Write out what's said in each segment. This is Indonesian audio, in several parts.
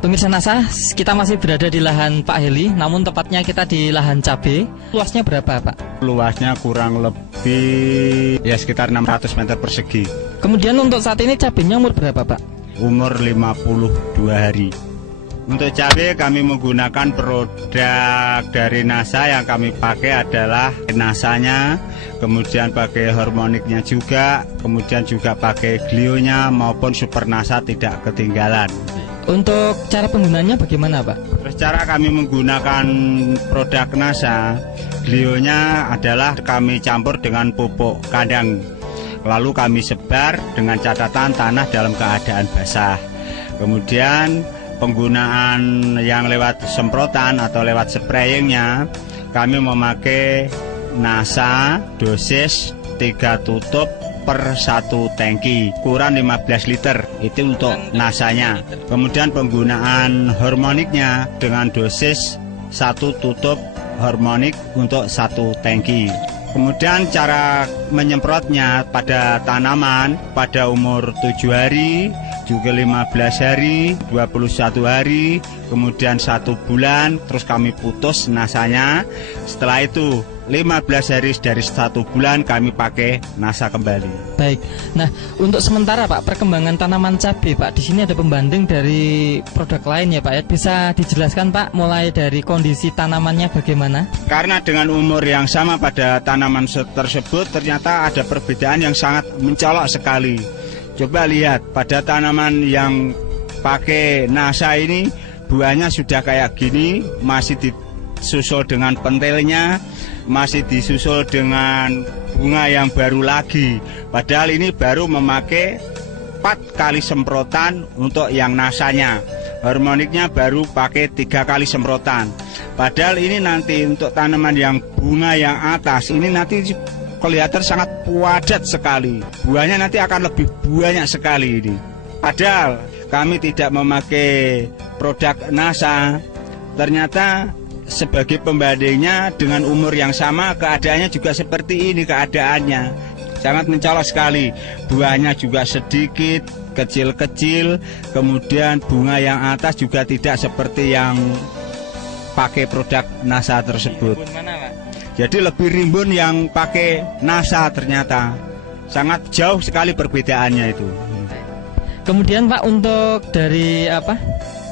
Pemirsa NASA, kita masih berada di lahan Pak Heli, namun tepatnya kita di lahan cabai. Luasnya berapa, Pak? Luasnya kurang lebih ya sekitar 600 meter persegi. Kemudian untuk saat ini cabainya umur berapa, Pak? Umur 52 hari. Untuk cabai kami menggunakan produk dari NASA. Yang kami pakai adalah NASA-nya, kemudian pakai hormoniknya juga, kemudian juga pakai glionya maupun super NASA tidak ketinggalan. Untuk cara penggunaannya bagaimana, Pak? Terus cara kami menggunakan produk NASA, glionya adalah kami campur dengan pupuk kandang. Lalu kami sebar dengan catatan tanah dalam keadaan basah. Kemudian penggunaan yang lewat semprotan atau lewat sprayingnya, kami memakai NASA dosis 3 tutup per 1 tangki, ukuran 15 liter, itu untuk NASA-nya. Kemudian penggunaan hormoniknya dengan dosis 1 tutup hormonik untuk 1 tangki. Kemudian cara menyemprotnya pada tanaman pada umur 7 hari, juga 15 hari, 21 hari, kemudian 1 bulan, terus kami putus NASA-nya. Setelah itu 15 hari dari 1 bulan kami pakai NASA kembali. Baik. Nah, untuk sementara Pak, perkembangan tanaman cabai Pak, di sini ada pembanding dari produk lain ya Pak ya. Bisa dijelaskan Pak, mulai dari kondisi tanamannya bagaimana? Karena dengan umur yang sama pada tanaman tersebut ternyata ada perbedaan yang sangat mencolok sekali. Coba lihat pada tanaman yang pakai NASA ini, buahnya sudah kayak gini, masih disusul dengan pentilnya, masih disusul dengan bunga yang baru lagi. Padahal ini baru memakai 4 kali semprotan untuk yang NASA-nya. Hormoniknya baru pakai 3 kali semprotan. Padahal ini nanti untuk tanaman yang bunga yang atas, ini nanti kelihatan sangat padat sekali. Buahnya nanti akan lebih banyak sekali ini. Padahal kami tidak memakai produk NASA. Ternyata sebagai pembandingnya dengan umur yang sama, keadaannya juga seperti ini keadaannya. Sangat mencolok sekali. Buahnya juga sedikit, kecil-kecil. Kemudian bunga yang atas juga tidak seperti yang pakai produk NASA tersebut. Jadi lebih rimbun yang pakai NASA ternyata. Sangat jauh sekali perbedaannya itu. Kemudian Pak, untuk dari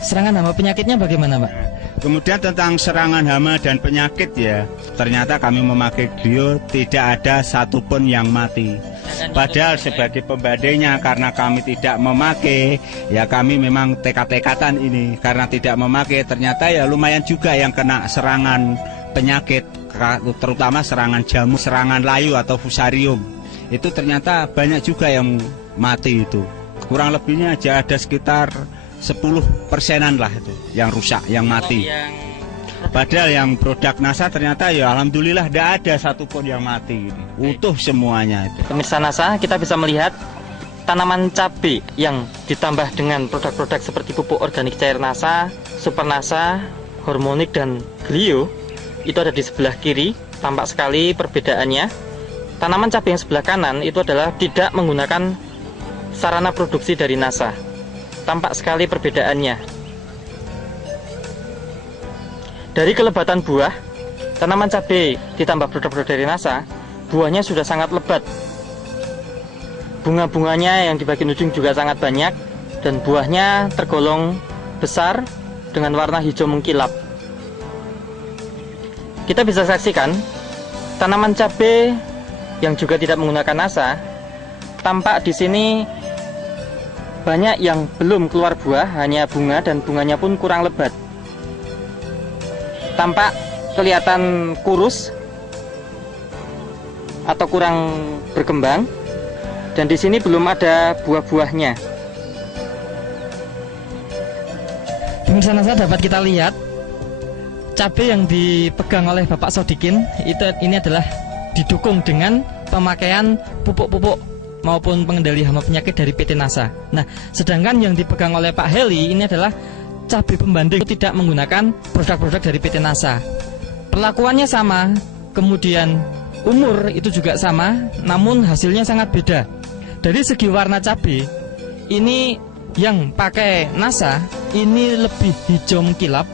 serangan hama penyakitnya bagaimana Pak? Kemudian tentang serangan hama dan penyakit ya, ternyata kami memakai glio tidak ada satupun yang mati. Padahal sebagai pembandingnya, karena kami tidak memakai, ya kami memang tekad-tekatan ini. Karena tidak memakai, ternyata ya lumayan juga yang kena serangan penyakit, terutama serangan jamur, serangan layu atau fusarium. Itu ternyata banyak juga yang mati itu. Kurang lebihnya aja ada sekitar 10%-an lah itu yang rusak, yang mati. Padahal yang produk NASA ternyata ya alhamdulillah tidak ada satupun yang mati. Utuh semuanya itu. Pemirsa NASA, kita bisa melihat tanaman cabai yang ditambah dengan produk-produk seperti pupuk organik cair NASA, super NASA, hormonik dan glio. Itu ada di sebelah kiri, tampak sekali perbedaannya. Tanaman cabai yang sebelah kanan itu adalah tidak menggunakan sarana produksi dari NASA. Tampak sekali perbedaannya. Dari kelebatan buah, tanaman cabai ditambah produk-produk dari NASA, buahnya sudah sangat lebat. Bunga-bunganya yang di bagian ujung juga sangat banyak, dan buahnya tergolong besar dengan warna hijau mengkilap. Kita bisa saksikan tanaman cabai yang juga tidak menggunakan NASA. Tampak di sini banyak yang belum keluar buah, hanya bunga, dan bunganya pun kurang lebat. Tampak kelihatan kurus atau kurang berkembang, dan di sini belum ada buah-buahnya. Pemirsa NASA, dapat kita lihat cabai yang dipegang oleh Bapak Sodikin ini adalah didukung dengan pemakaian pupuk-pupuk maupun pengendali hama penyakit dari PT NASA. Nah, sedangkan yang dipegang oleh Pak Heli ini adalah cabai pembanding, tidak menggunakan produk-produk dari PT NASA. Perlakuannya sama, kemudian umur itu juga sama, namun hasilnya sangat beda. Dari segi warna cabai, ini yang pakai NASA ini lebih hijau mengkilap,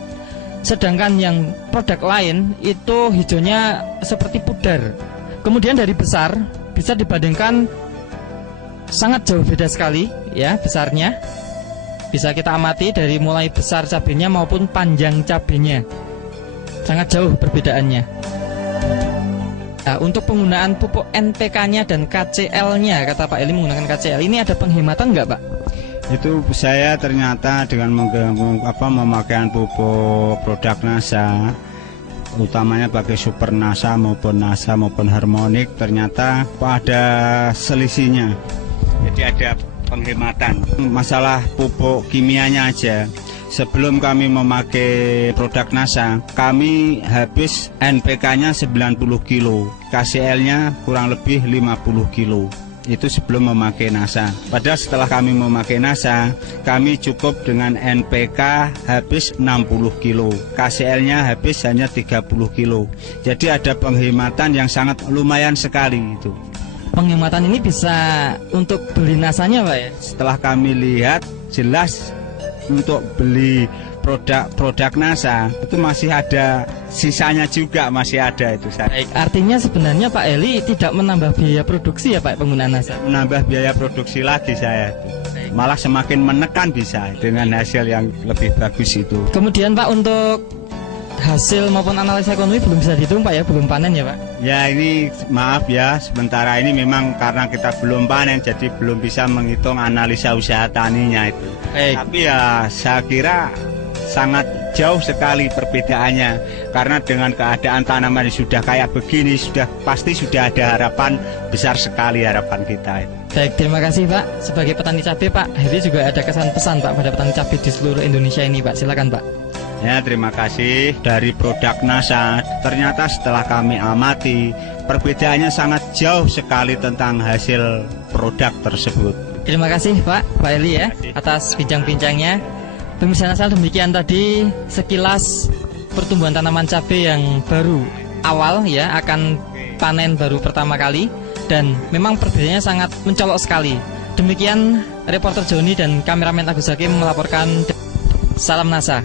sedangkan yang produk lain itu hijaunya seperti pudar. Kemudian dari besar bisa dibandingkan sangat jauh beda sekali ya besarnya. Bisa kita amati dari mulai besar cabenya maupun panjang cabenya. Sangat jauh perbedaannya. Nah, untuk penggunaan pupuk NPK-nya dan KCL-nya, kata Pak Eli menggunakan KCL, ini ada penghematan nggak Pak? Itu saya ternyata dengan memakaian pupuk produk NASA, utamanya pakai Super NASA maupun Harmonik, ternyata ada selisihnya. Jadi ada penghematan. Masalah pupuk kimianya aja. Sebelum kami memakai produk NASA, kami habis NPK-nya 90 kilo, KCL-nya kurang lebih 50 kilo. Itu sebelum memakai NASA. Padahal setelah kami memakai NASA, kami cukup dengan NPK habis 60 kilo, KCL-nya habis hanya 30 kilo. Jadi ada penghematan yang sangat lumayan sekali itu. Penghematan ini bisa untuk beli nasanya Pak ya? Setelah kami lihat, jelas untuk beli produk NASA itu masih ada sisanya juga, masih ada itu. Baik, artinya sebenarnya Pak Eli tidak menambah biaya produksi ya Pak penggunaan NASA? Menambah biaya produksi lagi saya itu. Malah semakin menekan bisa dengan hasil yang lebih bagus itu. Kemudian Pak, untuk hasil maupun analisa ekonomi belum bisa dihitung Pak ya, belum panen ya Pak? Ya ini maaf ya, sementara ini memang karena kita belum panen, jadi belum bisa menghitung analisa usaha taninya itu. Baik. Tapi ya saya kira sangat jauh sekali perbedaannya, karena dengan keadaan tanaman yang sudah kayak begini, pasti sudah ada harapan besar sekali, harapan kita itu. Baik, terima kasih Pak. Sebagai petani cabai Pak Heri juga ada kesan pesan Pak pada petani cabai di seluruh Indonesia ini Pak, silakan Pak. Ya, terima kasih. Dari produk NASA, ternyata setelah kami amati, perbedaannya sangat jauh sekali tentang hasil produk tersebut. Terima kasih Pak Eli ya atas bincang-bincangnya. Pemirsa Nasal, demikian tadi sekilas pertumbuhan tanaman cabai yang baru awal ya, akan panen baru pertama kali, dan memang perbedaannya sangat mencolok sekali. Demikian reporter Joni dan kameramen Agus Hakim melaporkan. Salam NASA.